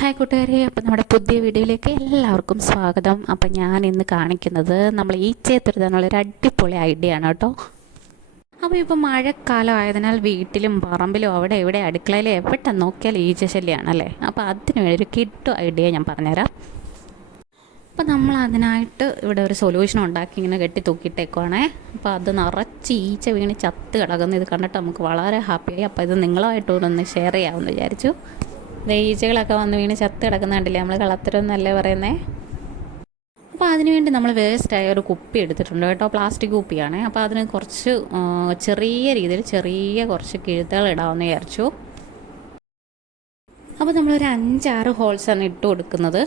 Hi കൂട്ടുകാരെ അപ്പം നമ്മുടെ പുതിയ വീഡിയോയിലേക്ക് എല്ലാവർക്കും സ്വാഗതം. അപ്പം ഞാൻ ഇന്ന് കാണിക്കുന്നത് നമ്മൾ ഈച്ചയെത്തുരുതാനുള്ളൊരു അടിപൊളി ഐഡിയ ആണ് കേട്ടോ. അപ്പോൾ ഇപ്പോൾ മഴക്കാലം ആയതിനാൽ വീട്ടിലും പറമ്പിലും അവിടെ എവിടെ അടുക്കളയിലും എവിടെ നോക്കിയാലും ഈച്ച ശല്യമാണല്ലേ അപ്പോൾ അതിന് വേണ്ടി ഒരു കിട്ടു ഐഡിയ ഞാൻ പറഞ്ഞുതരാം. അപ്പോൾ നമ്മൾ അതിനായിട്ട് ഇവിടെ ഒരു സൊല്യൂഷൻ ഉണ്ടാക്കി ഇങ്ങനെ കെട്ടി തൂക്കിയിട്ടേക്കുവാണേ. അപ്പോൾ അത് നിറച്ച് ഈച്ച വീണ് ചത്ത് കിടക്കുന്നു. ഇത് കണ്ടിട്ട് നമുക്ക് വളരെ ഹാപ്പിയായി അപ്പോൾ ഇത് നിങ്ങളുമായിട്ട് ഒന്ന് ഷെയർ ചെയ്യാമെന്ന് വിചാരിച്ചു. ഈച്ചകളൊക്കെ വന്ന് വീണ് ചത്ത് കിടക്കുന്ന കണ്ടില്ലേ? നമ്മൾ കളത്തരമെന്നല്ലേ പറയുന്നേ? അപ്പോൾ അതിനുവേണ്ടി നമ്മൾ വേസ്റ്റായ ഒരു കുപ്പി എടുത്തിട്ടുണ്ട് കേട്ടോ. പ്ലാസ്റ്റിക് കുപ്പിയാണ്. അപ്പോൾ അതിന് കുറച്ച് ചെറിയ രീതിയിൽ ചെറിയ കുറച്ച് കിഴുത്തുകൾ ഇടാമെന്ന് വിചാരിച്ചു. അപ്പോൾ നമ്മളൊരു അഞ്ചാറ് ഹോൾസാണ് ഇട്ട് കൊടുക്കുന്നത്.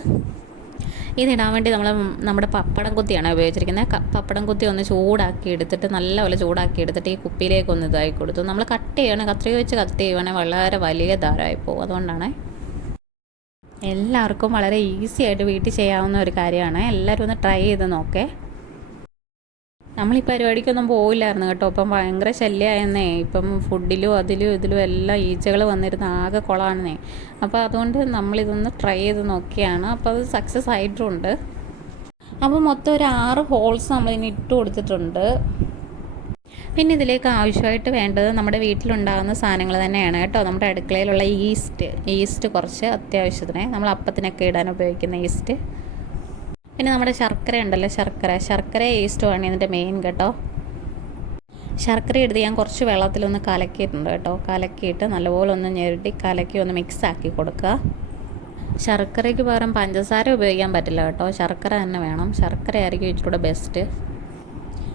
ഇതിടാൻ വേണ്ടി നമ്മൾ നമ്മുടെ പപ്പടം കുത്തിയാണ് ഉപയോഗിച്ചിരിക്കുന്നത്. പപ്പടം കുത്തി ഒന്ന് ചൂടാക്കി എടുത്തിട്ട് നല്ലപോലെ ചൂടാക്കി എടുത്തിട്ട് ഈ കുപ്പിയിലേക്ക് ഒന്ന് ഇതായി കൊടുത്തു. നമ്മൾ കട്ട് ചെയ്യണം കത്രിക വെച്ച് കട്ട് ചെയ്യുവാണെങ്കിൽ വളരെ വലിയ ധാരമായി പോകും. അതുകൊണ്ടാണ്. എല്ലാവർക്കും വളരെ ഈസി ആയിട്ട് വീട്ടിൽ ചെയ്യാവുന്ന ഒരു കാര്യമാണ്. എല്ലാവരും ഒന്ന് ട്രൈ ചെയ്ത് നോക്കേ. നമ്മൾ ഈ പരിപാടിക്കൊന്നും പോയില്ലായിരുന്നു കേട്ടോ. ഇപ്പം ഭയങ്കര ശല്യമായെന്നേ ഇപ്പം ഫുഡിലും അതിലും ഇതിലും എല്ലാം ഈച്ചകൾ വന്നിരുന്ന ആകെ കുളമാണെന്നേ അപ്പോൾ അതുകൊണ്ട് നമ്മളിതൊന്ന് ട്രൈ ചെയ്ത് നോക്കിയാണ്. അപ്പോൾ അത് സക്സസ് ആയിട്ടുണ്ട്. അപ്പോൾ മൊത്തം ഒരു ആറ് ഹോൾസ് നമ്മളിനി ഇട്ട് കൊടുത്തിട്ടുണ്ട്. പിന്നെ ഇതിലേക്ക് ആവശ്യമായിട്ട് വേണ്ടത് നമ്മുടെ വീട്ടിലുണ്ടാകുന്ന സാധനങ്ങൾ തന്നെയാണ് കേട്ടോ. നമ്മുടെ അടുക്കളയിലുള്ള ഈസ്റ്റ് ഈസ്റ്റ് കുറച്ച് അത്യാവശ്യത്തിന്. നമ്മൾ അപ്പത്തിനൊക്കെ ഇടാൻ ഉപയോഗിക്കുന്ന ഈസ്റ്റ് പിന്നെ നമ്മുടെ ശർക്കര ഉണ്ടല്ലോ ശർക്കര. ശർക്കര ഈസ്റ്റുമാണ് ഇതിന്റെ മെയിൻ കേട്ടോ. ശർക്കര എടുത്ത് ഞാൻ കുറച്ച് വെള്ളത്തിലൊന്ന് കലക്കിയിട്ടുണ്ട് കേട്ടോ. കലക്കിയിട്ട് നല്ലപോലെ ഒന്ന് ഞെരട്ടി കലക്കി ഒന്ന് മിക്സ് ആക്കി കൊടുക്കുക. ശർക്കരയ്ക്ക് പകരം പഞ്ചസാര ഉപയോഗിക്കാൻ പറ്റില്ല കേട്ടോ. ശർക്കര തന്നെ വേണം. ശർക്കര ആയിരിക്കും ഇച്ചിരൂടെ ബെസ്റ്റ്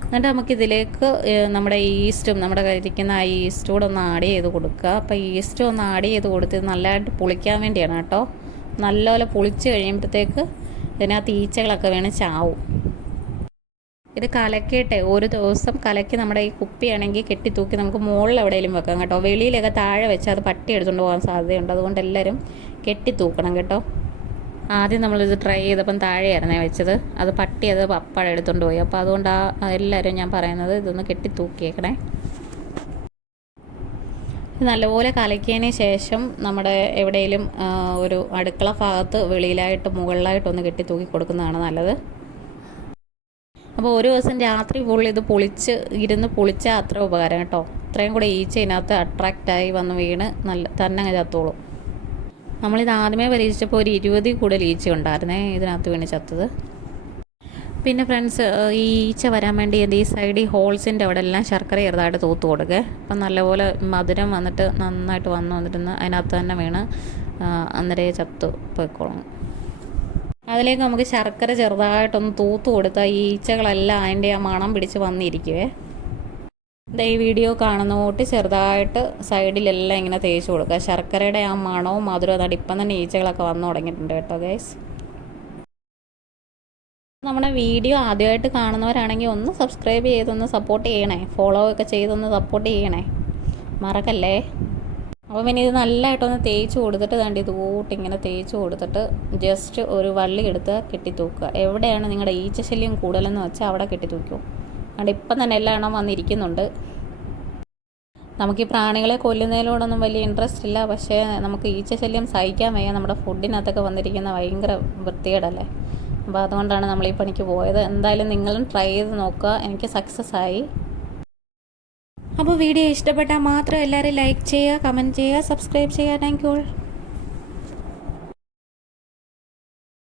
എന്നിട്ട് നമുക്കിതിലേക്ക് നമ്മുടെ ഈസ്റ്റും നമ്മുടെ കഴിക്കുന്ന ആ ഈസ്റ്റും കൂടെ ഒന്ന് ആഡ് ചെയ്ത് കൊടുക്കുക. അപ്പോൾ ഈസ്റ്റ് ഒന്ന് ആഡ് ചെയ്ത് കൊടുത്ത് നല്ലതായിട്ട് പുളിക്കാൻ വേണ്ടിയാണ് കേട്ടോ. നല്ലപോലെ പുളിച്ച് കഴിയുമ്പോഴത്തേക്ക് ഇതിനകത്ത് ഈച്ചകളൊക്കെ വേണം ചാവും. ഇത് കലക്കിയിട്ടെ ഒരു ദിവസം കലക്കി നമ്മുടെ ഈ കുപ്പിയാണെങ്കിൽ കെട്ടി തൂക്കി നമുക്ക് മുകളിൽ എവിടെയെങ്കിലും വെക്കാം കേട്ടോ. വെളിയിലൊക്കെ താഴെ വെച്ച് അത് പട്ടി എടുത്തുകൊണ്ട് പോകാൻ സാധ്യതയുണ്ട്. അതുകൊണ്ട് എല്ലാവരും കെട്ടി തൂക്കണം കേട്ടോ. ആദ്യം നമ്മളിത് ട്രൈ ചെയ്തപ്പം താഴെയായിരുന്നേ വെച്ചത്. അത് പട്ടി അത് പപ്പാടെ എടുത്തുകൊണ്ട് പോയി. അപ്പോൾ അതുകൊണ്ട് ആ എല്ലാവരും ഞാൻ പറയുന്നത് ഇതൊന്ന് കെട്ടി തൂക്കിയേക്കണേ. നല്ലപോലെ കലക്കിയതിന് ശേഷം നമ്മുടെ എവിടെയെങ്കിലും ഒരു അടുക്കള ഭാഗത്ത് വെളിയിലായിട്ട് മുകളിലായിട്ടൊന്ന് കെട്ടി തൂക്കി കൊടുക്കുന്നതാണ് നല്ലത്. അപ്പോൾ ഒരു ദിവസം രാത്രി ഫുൾ ഇത് പൊളിച്ച് ഇരുന്ന് പൊളിച്ചാൽ അത്ര ഉപകാരം കേട്ടോ. ഇത്രയും കൂടെ ഈച്ച ഇതിനകത്ത് അട്രാക്റ്റായി വന്ന് വീണ് നല്ല തന്നെ അങ്ങ് ചത്തോളും. നമ്മളിത് ആദ്യമേ പരീക്ഷിച്ചപ്പോൾ ഒരു ഇരുപതിൽ കൂടുതൽ ഈച്ച ഉണ്ടായിരുന്നേ ഇതിനകത്ത് വീണ് ചത്തത്. പിന്നെ ഫ്രണ്ട്സ് ഈ ഈച്ച വരാൻ വേണ്ടി എന്ത് ഈ സൈഡ് ഈ ഹോൾസിന്റെ അവിടെ എല്ലാം ശർക്കര ചെറുതായിട്ട് തൂത്ത് കൊടുക്കുക അപ്പം നല്ലപോലെ മധുരം വന്നിട്ട് നന്നായിട്ട് വന്നു വന്നിരുന്ന് അതിനകത്ത് തന്നെ വീണ് അന്നേരം ചത്തു പോയിക്കോളും. അതിലേക്ക് നമുക്ക് ശർക്കര ചെറുതായിട്ടൊന്ന് തൂത്ത് കൊടുത്താൽ ഈ ഈച്ചകളെല്ലാം അതിന്റെ ആ മണം പിടിച്ച് വന്നിരിക്കുവേ. ഈ വീഡിയോ കാണുന്ന കൂട്ടി ചെറുതായിട്ട് സൈഡിലെല്ലാം ഇങ്ങനെ തേച്ച് കൊടുക്കുക ശർക്കരയുടെ ആ മണവും മധുരവും അതാണ്ട് ഇപ്പം തന്നെ ഈച്ചകളൊക്കെ വന്നു തുടങ്ങിയിട്ടുണ്ട് കേട്ടോ ഗൈസ് നമ്മുടെ വീഡിയോ ആദ്യമായിട്ട് കാണുന്നവരാണെങ്കിൽ ഒന്ന് സബ്സ്ക്രൈബ് ചെയ്തൊന്ന് സപ്പോർട്ട് ചെയ്യണേ. ഫോളോ ഒക്കെ ചെയ്തൊന്ന് സപ്പോർട്ട് ചെയ്യണേ. മറക്കല്ലേ? അപ്പോൾ പിന്നെ ഇത് നല്ലതായിട്ടൊന്ന് തേച്ച് കൊടുത്തിട്ട് കണ്ടി ഇത് കൂട്ടി ഇങ്ങനെ തേച്ച് കൊടുത്തിട്ട് ജസ്റ്റ് ഒരു വള്ളി എടുത്ത് കെട്ടിത്തൂക്കുക എവിടെയാണ് നിങ്ങളുടെ ഈച്ചശല്യം കൂടുതലെന്ന് വെച്ചാൽ അവിടെ കെട്ടി തൂക്കൂ. അതുകൊണ്ട് ഇപ്പം തന്നെ എല്ലാം വന്നിരിക്കുന്നുണ്ട്. നമുക്ക് ഈ പ്രാണികളെ കൊല്ലുന്നതിനോടൊന്നും വലിയ ഇൻട്രസ്റ്റ് ഇല്ല. പക്ഷേ നമുക്ക് ഈച്ചശല്യം സഹിക്കാൻ വയ്യ. നമ്മുടെ ഫുഡിനകത്തൊക്കെ വന്നിരിക്കുന്ന ഭയങ്കര വൃത്തികേടല്ലേ? അപ്പോൾ അതുകൊണ്ടാണ് നമ്മൾ ഈ പണിക്ക് പോയത്. എന്തായാലും നിങ്ങളും ട്രൈ ചെയ്ത് നോക്കുക. എനിക്ക് സക്സസ് ആയി. അപ്പോൾ വീഡിയോ ഇഷ്ടപ്പെട്ടാൽ മാത്രം എല്ലാവരും ലൈക്ക് ചെയ്യുക കമന്റ് ചെയ്യുക സബ്സ്ക്രൈബ് ചെയ്യുക. Thank you